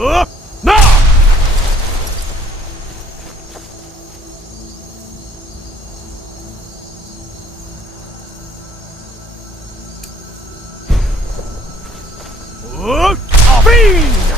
Now! Fiend!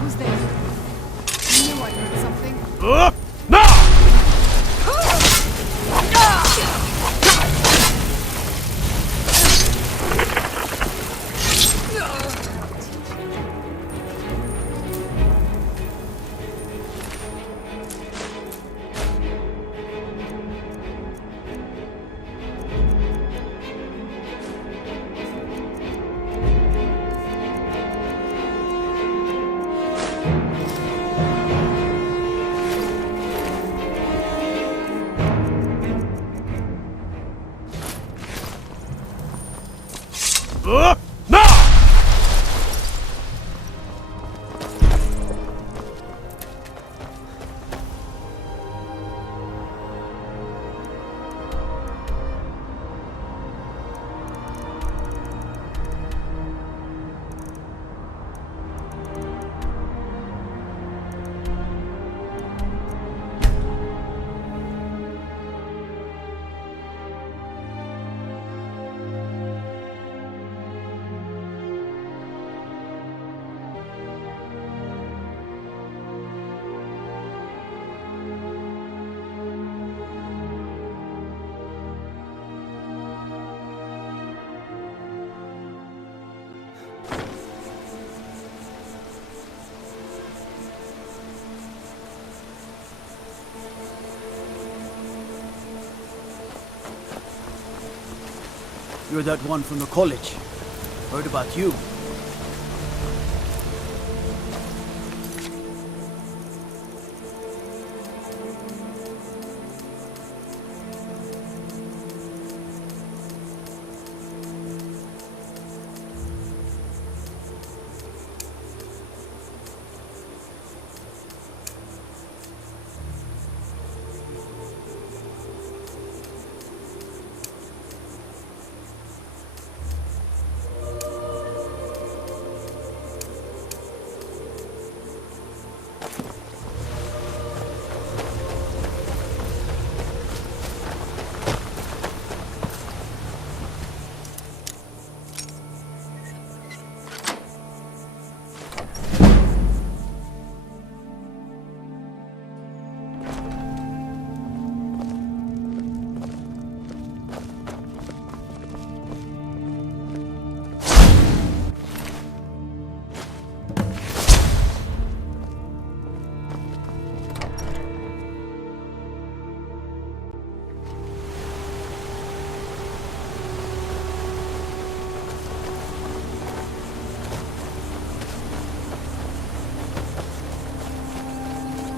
Who's there? I knew I heard something. You're that one from the college. Heard about you.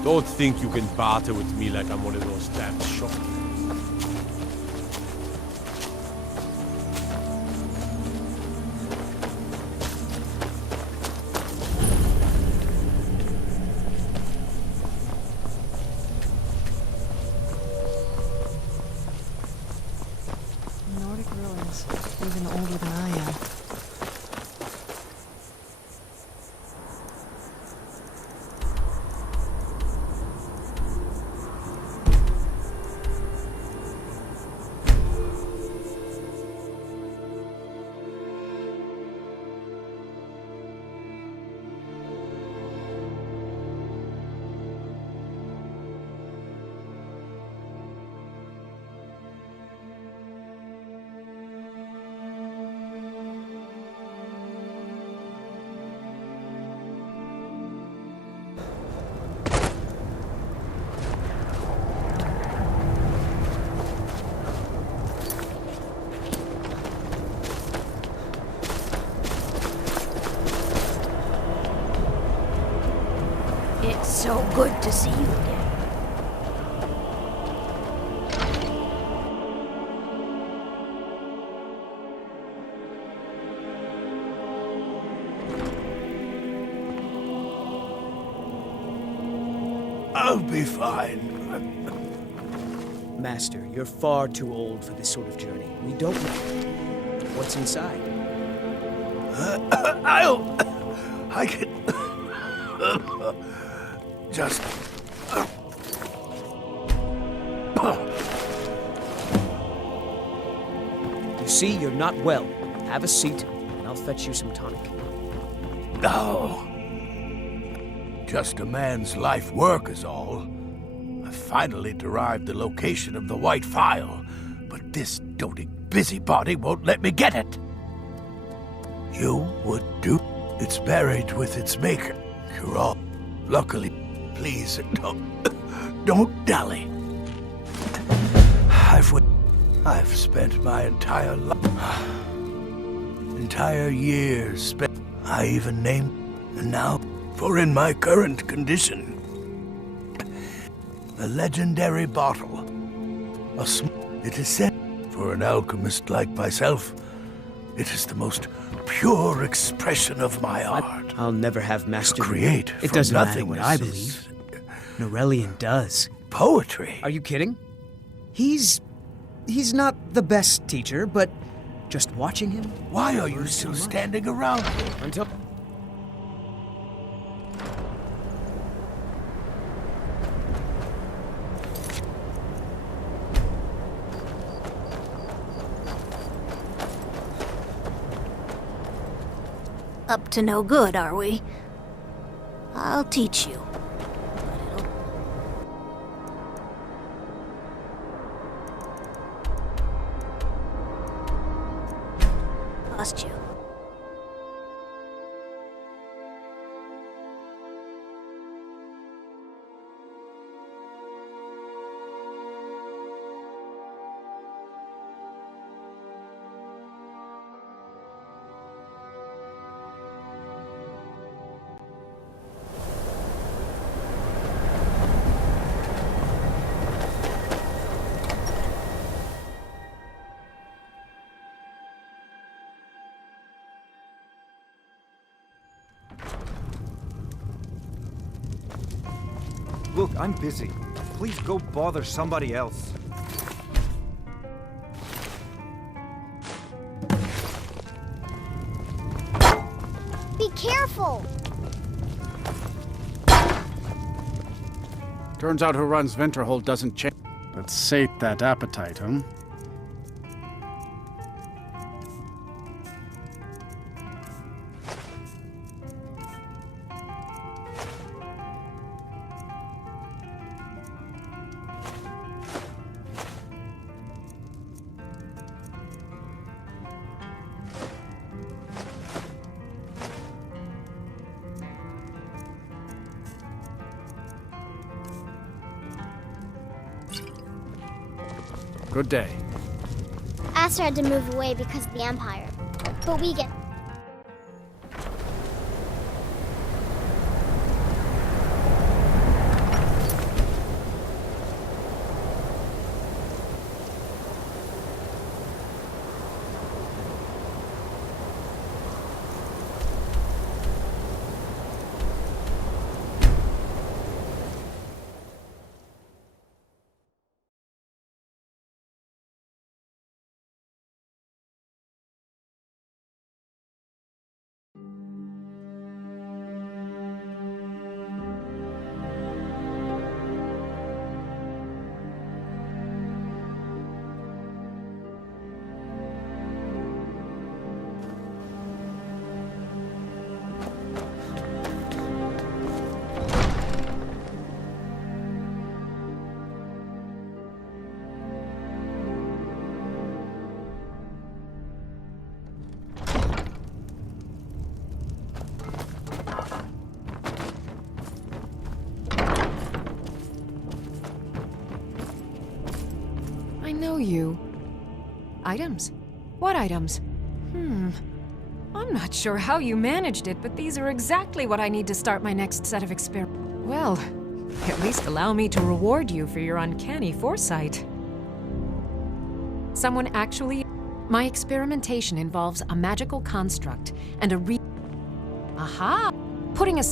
Don't think you can barter with me like I'm one of those damn shopkeepers. Nordic ruins, even older than I am. It's so good to see you again. I'll be fine. Master, you're far too old for this sort of journey. We don't know what's inside. I can... just... You see, you're not well. Have a seat, and I'll fetch you some tonic. No. Just a man's life work is all. I finally derived the location of the White Phial, but this doting busybody won't let me get it. You would do. It's buried with its maker. You're all... Luckily, please, don't dally. I've spent my entire life... entire years spent... I even named... And now, for in my current condition... a legendary bottle. It is said, for an alchemist like myself, it is the most pure expression of my art. I'll never have mastered... Create It from doesn't matter what I nothingness believe. is Norellian does. Poetry. Are you kidding? He's not the best teacher, but just watching him... Why are you still standing around here? Until... Up to no good, are we? I'll teach you. Lost you. I'm busy. Please go bother somebody else. Be careful! Turns out who runs Winterhold doesn't change. Let's sate that appetite, huh? Good day. Aster had to move away because of the Empire. But we get... I know you. Items? What items? I'm not sure how you managed it, but these are exactly what I need to start my next set of experiments. Well, at least allow me to reward you for your uncanny foresight. Someone actually... My experimentation involves a magical construct and a Aha! Putting a...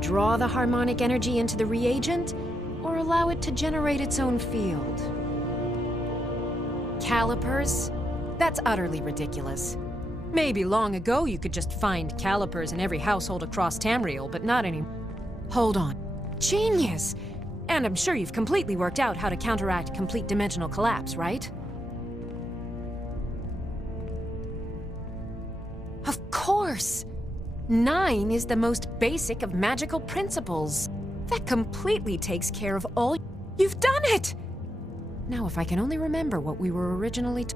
Draw the harmonic energy into the reagent, or allow it to generate its own field. Calipers? That's utterly ridiculous. Maybe long ago you could just find calipers in every household across Tamriel, but not anymore. Hold on. Genius! And I'm sure you've completely worked out how to counteract complete dimensional collapse, right? Of course! 9 is the most basic of magical principles. That completely takes care of all... You've done it! Now, if I can only remember what we were originally...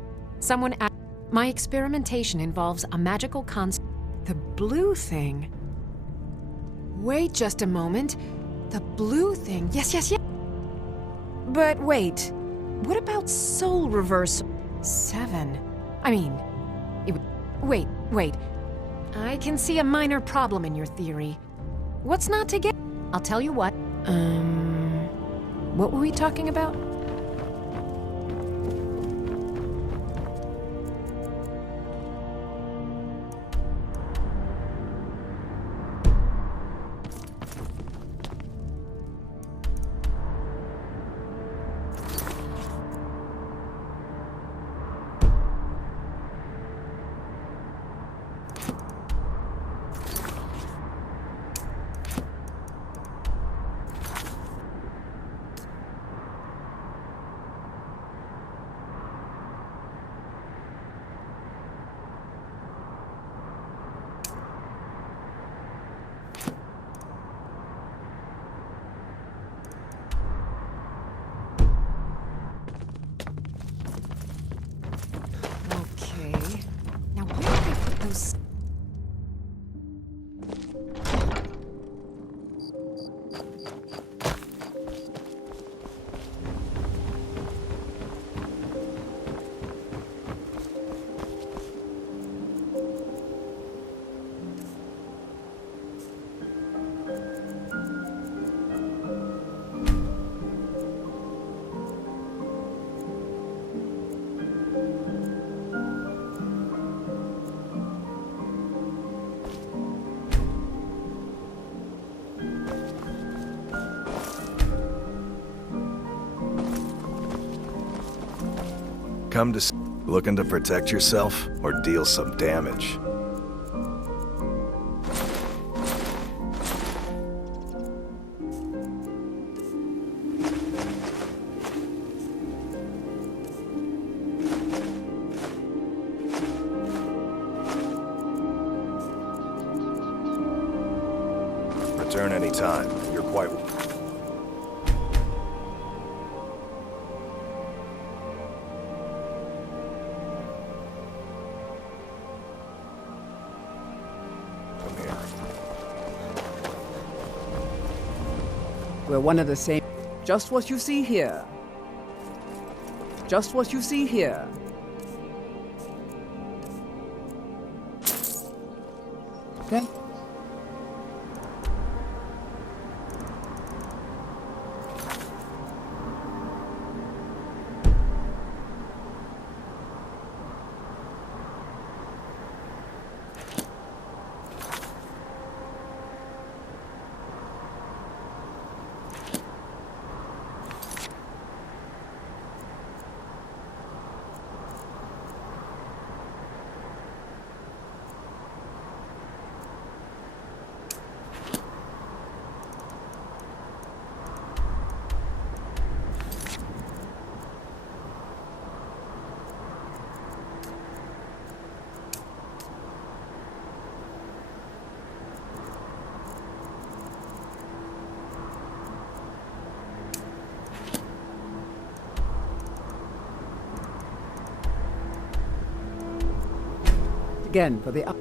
My experimentation involves a magical construct. The blue thing? Wait just a moment. The blue thing. Yes. But wait. What about soul reversal? 7. I mean... Wait. I can see a minor problem in your theory. What's not to get? I'll tell you what. What were we talking about? come to looking to protect yourself or deal some damage? Return anytime. You're quite... Come here. We're one of the same. Just what you see here. Just what you see here. Okay. Again for the up.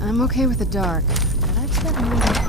I'm okay with the dark, but I expect more than...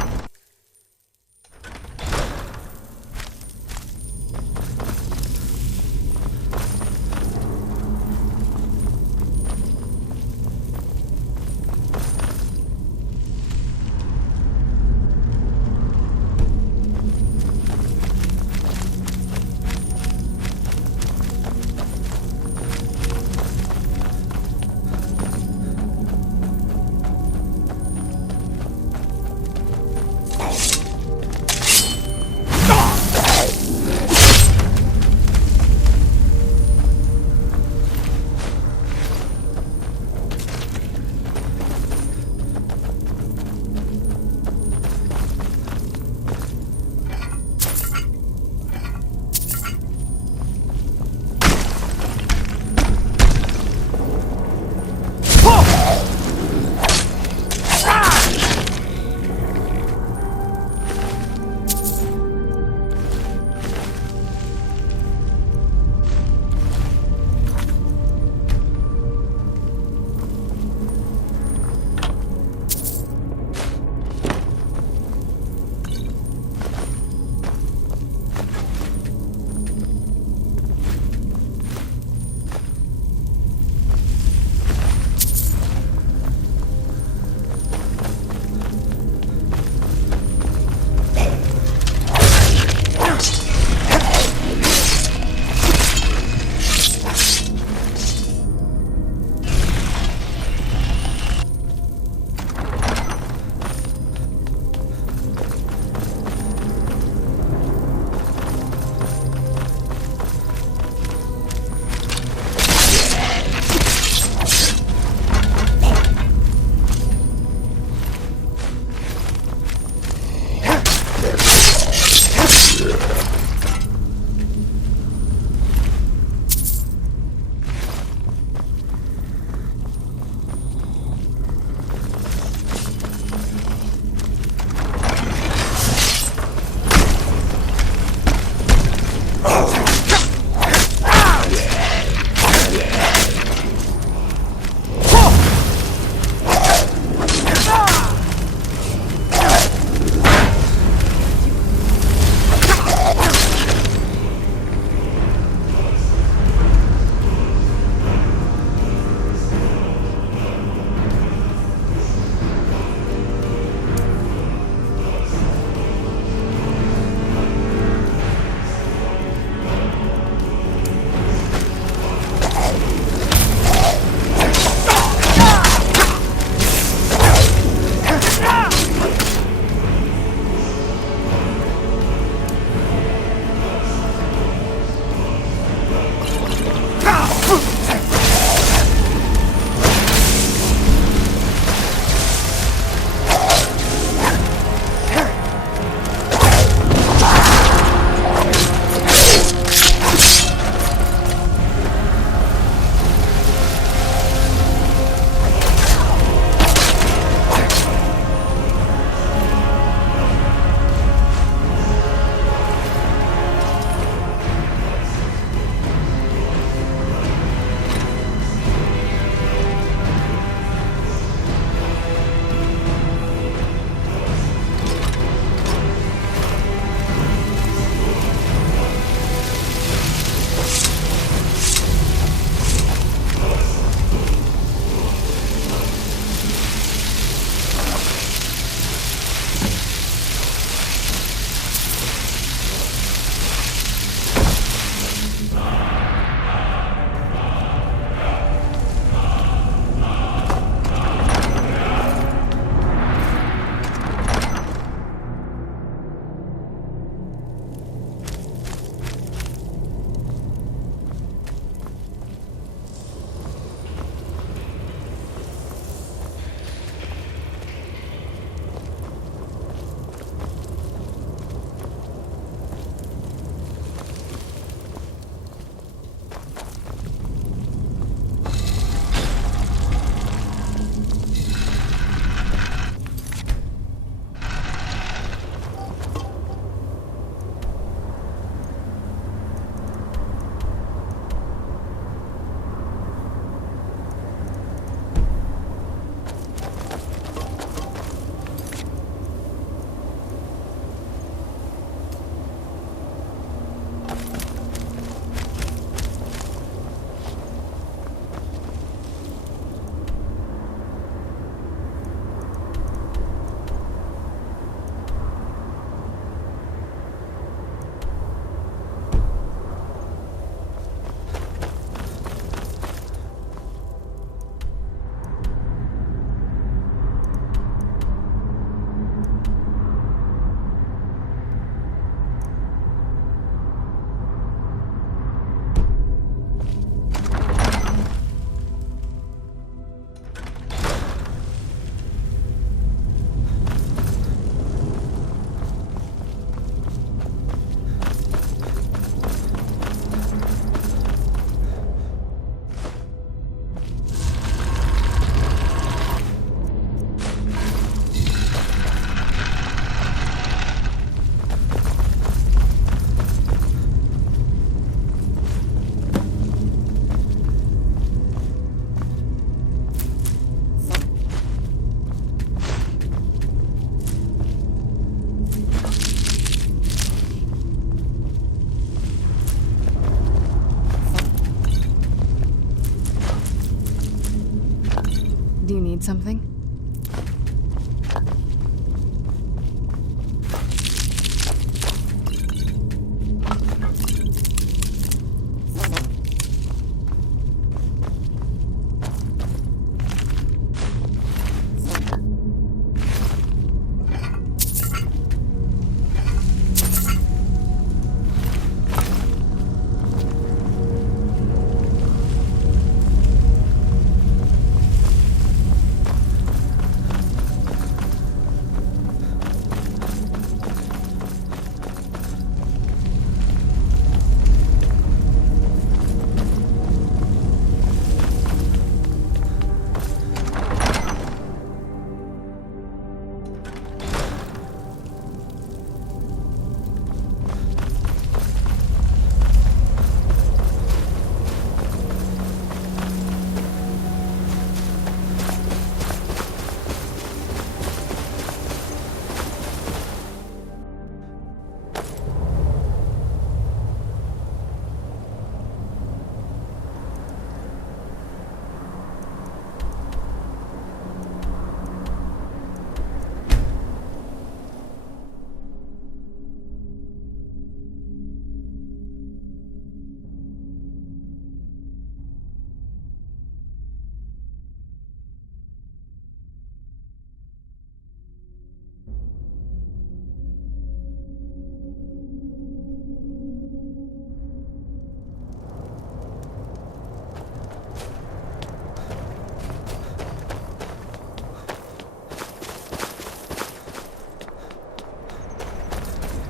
something?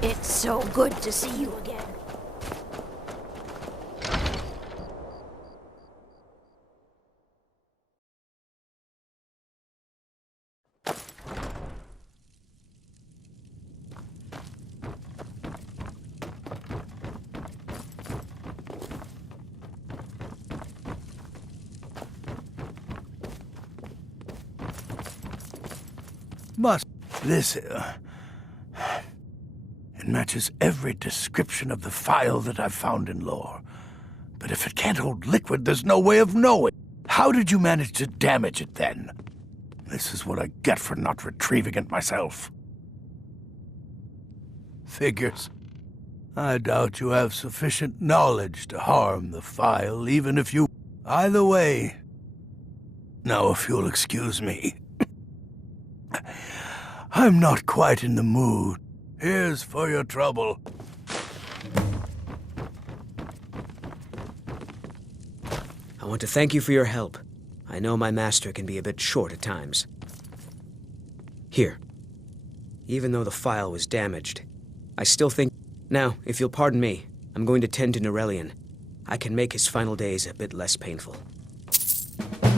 It's so good to see you again. It matches every description of the file that I've found in lore. But if it can't hold liquid, there's no way of knowing. How did you manage to damage it then? This is what I get for not retrieving it myself. Figures. I doubt you have sufficient knowledge to harm the file, even if you... Either way. Now, if you'll excuse me. I'm not quite in the mood. Here's for your trouble. I want to thank you for your help. I know my master can be a bit short at times. Here. Even though the file was damaged, I still think... Now, if you'll pardon me, I'm going to tend to Norellian. I can make his final days a bit less painful.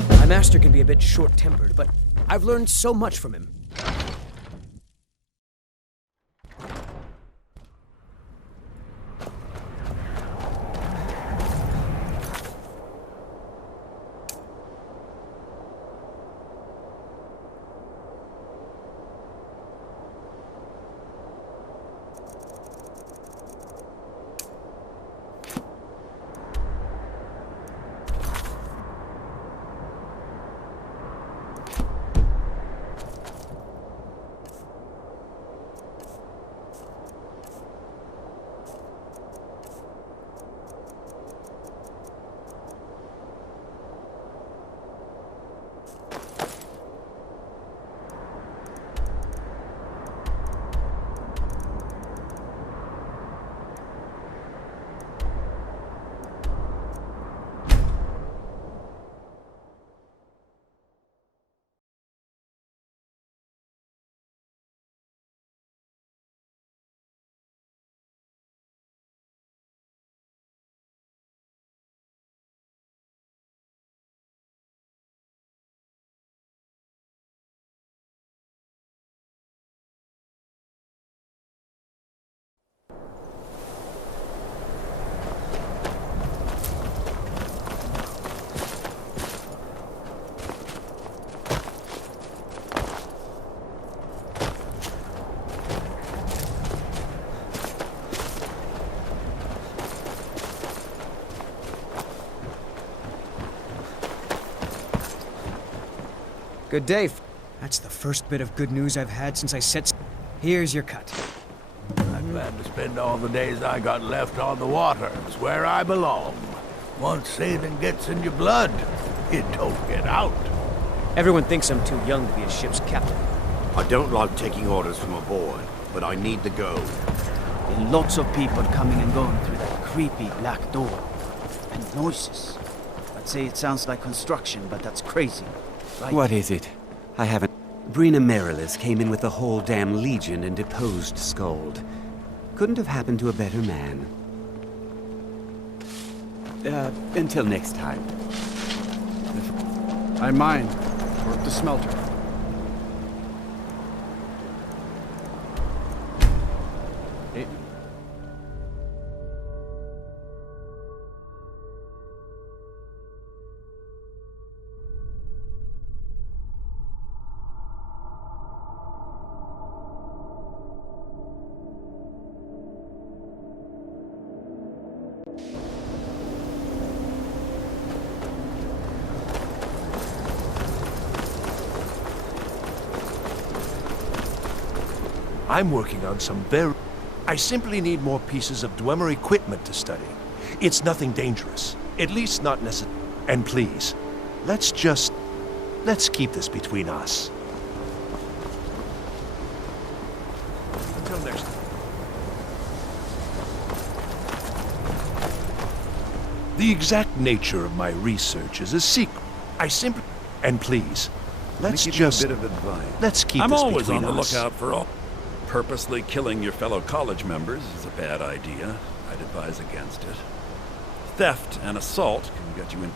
My master can be a bit short-tempered, but I've learned so much from him. Good day. That's the first bit of good news I've had since I set... Here's your cut. I'm glad to spend all the days I got left on the water. It's where I belong. Once sailing gets in your blood, it don't get out. Everyone thinks I'm too young to be a ship's captain. I don't like taking orders from a boy, but I need to go. And lots of people coming and going through that creepy black door. And noises. I'd say it sounds like construction, but that's crazy. Right? What is it? I haven't... Brina Marilis came in with the whole damn Legion and deposed Skuld. Couldn't have happened to a better man. Until next time. I mine. Work the smelter. I'm working on some very... I simply need more pieces of Dwemer equipment to study. It's nothing dangerous. At least not necessary. And please, let's keep this between us. Until next time. The exact nature of my research is a secret. I simply... And please, let's just... a bit of advice. Let's keep I'm this always between on the us. lookout for all... Purposely killing your fellow college members is a bad idea. I'd advise against it. Theft and assault can get you in...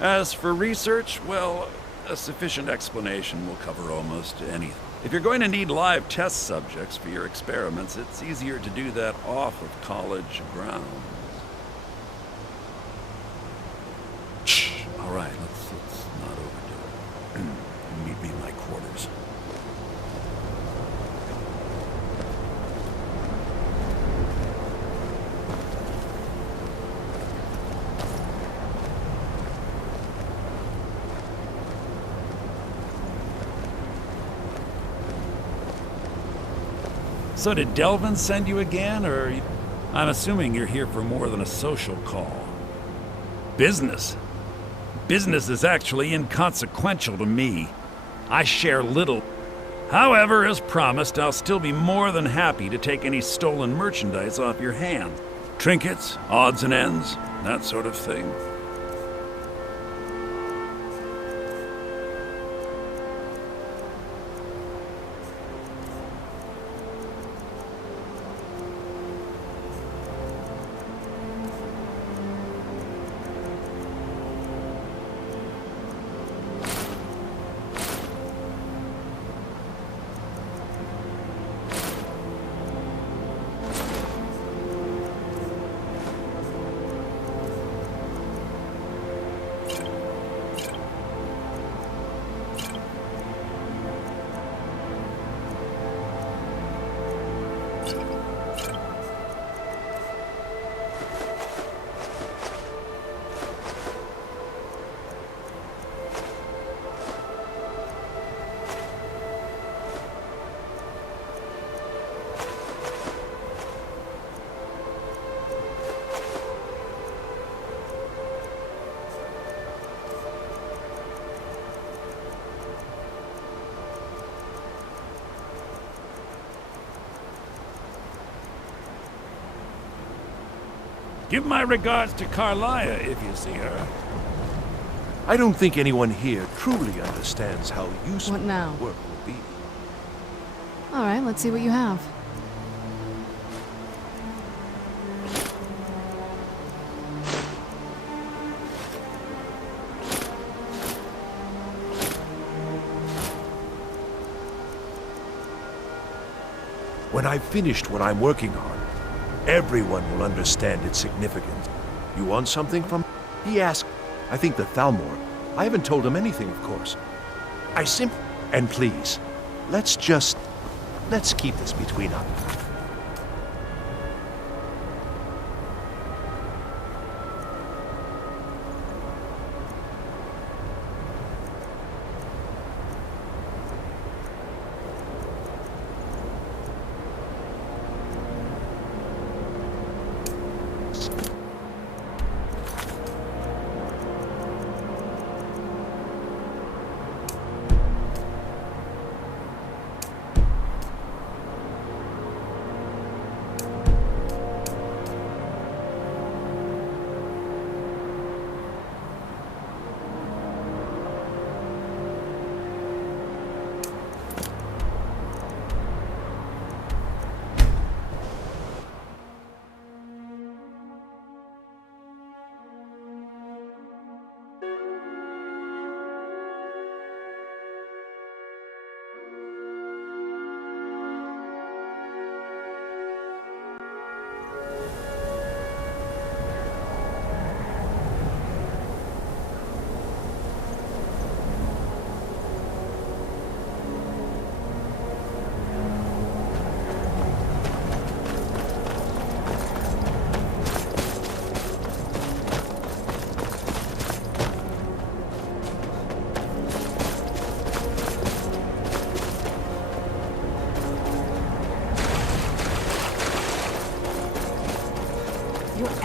As for research, well, a sufficient explanation will cover almost anything. If you're going to need live test subjects for your experiments, it's easier to do that off of college grounds. Shh! All right, let's not overdo it. Meet me in my quarters. So did Delvin send you again, or... I'm assuming you're here for more than a social call. Business? Business is actually inconsequential to me. I share little. However, as promised, I'll still be more than happy to take any stolen merchandise off your hands. Trinkets, odds and ends, that sort of thing. Give my regards to Carlia if you see her. I don't think anyone here truly understands how useful What now? work will be. All right, let's see what you have. When I've finished what I'm working on, everyone will understand its significance. You want something from... He asked. I think the Thalmor. I haven't told him anything, of course. I simply... And please, let's keep this between us.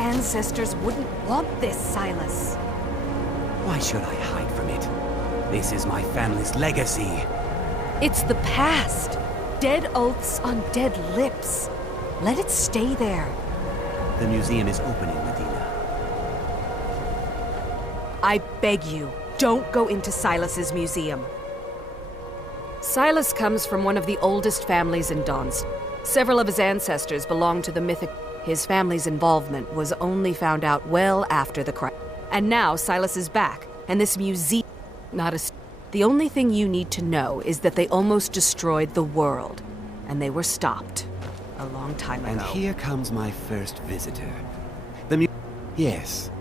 ancestors wouldn't want this, Silas. Why should I hide from it? This is my family's legacy. It's the past. Dead oaths on dead lips. Let it stay there. The museum is opening, Medina. I beg you, don't go into Silas's museum. Silas comes from one of the oldest families in Donst. Several of his ancestors belonged to the mythic. His family's involvement was only found out well after the crime. And now Silas is back, and this museum... Not a... The only thing you need to know is that they almost destroyed the world, and they were stopped a long time ago. And here comes my first visitor. Yes.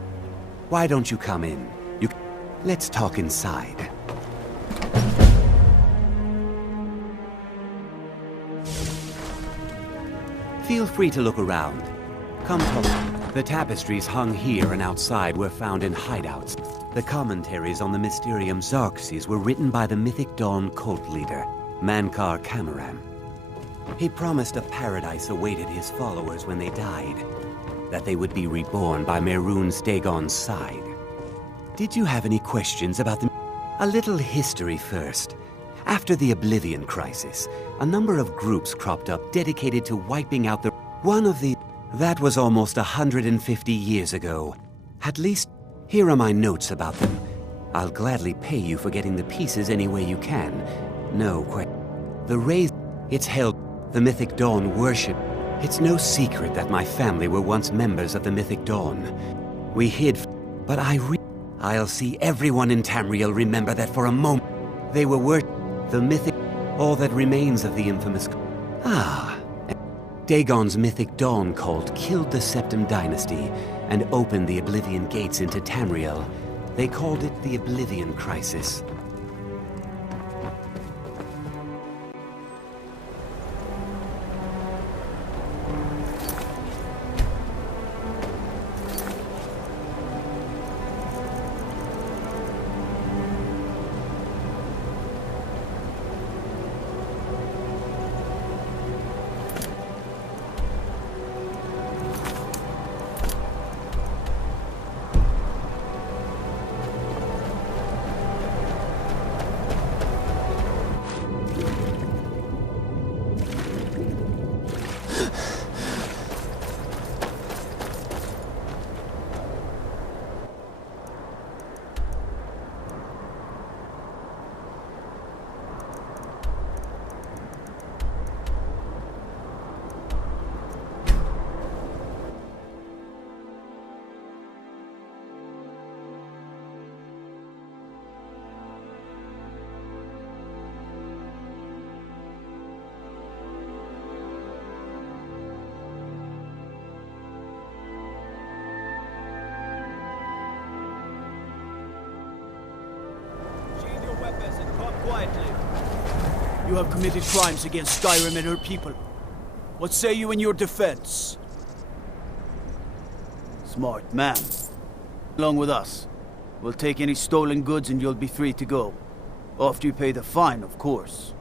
Why don't you come in? Let's talk inside. Feel free to look around. Come talk. The tapestries hung here and outside were found in hideouts. The commentaries on the Mysterium Xarxes were written by the Mythic Dawn cult leader, Mankar Cameron. He promised a paradise awaited his followers when they died, that they would be reborn by Mehrunes Dagon's side. Did you have any questions about them? A little history first. After the Oblivion Crisis, a number of groups cropped up dedicated to wiping out the... That was almost 150 years ago. At least, here are my notes about them. I'll gladly pay you for getting the pieces any way you can. No question. The raise... It's held... The Mythic Dawn worship. It's no secret that my family were once members of the Mythic Dawn. We hid... But I'll see everyone in Tamriel remember that for a moment. They were the Mythic... All that remains of the infamous... Dagon's Mythic Dawn cult killed the Septim Dynasty and opened the Oblivion Gates into Tamriel. They called it the Oblivion Crisis. You have committed crimes against Skyrim and her people. What say you in your defense? Smart man. Along with us. We'll take any stolen goods and you'll be free to go. After you pay the fine, of course.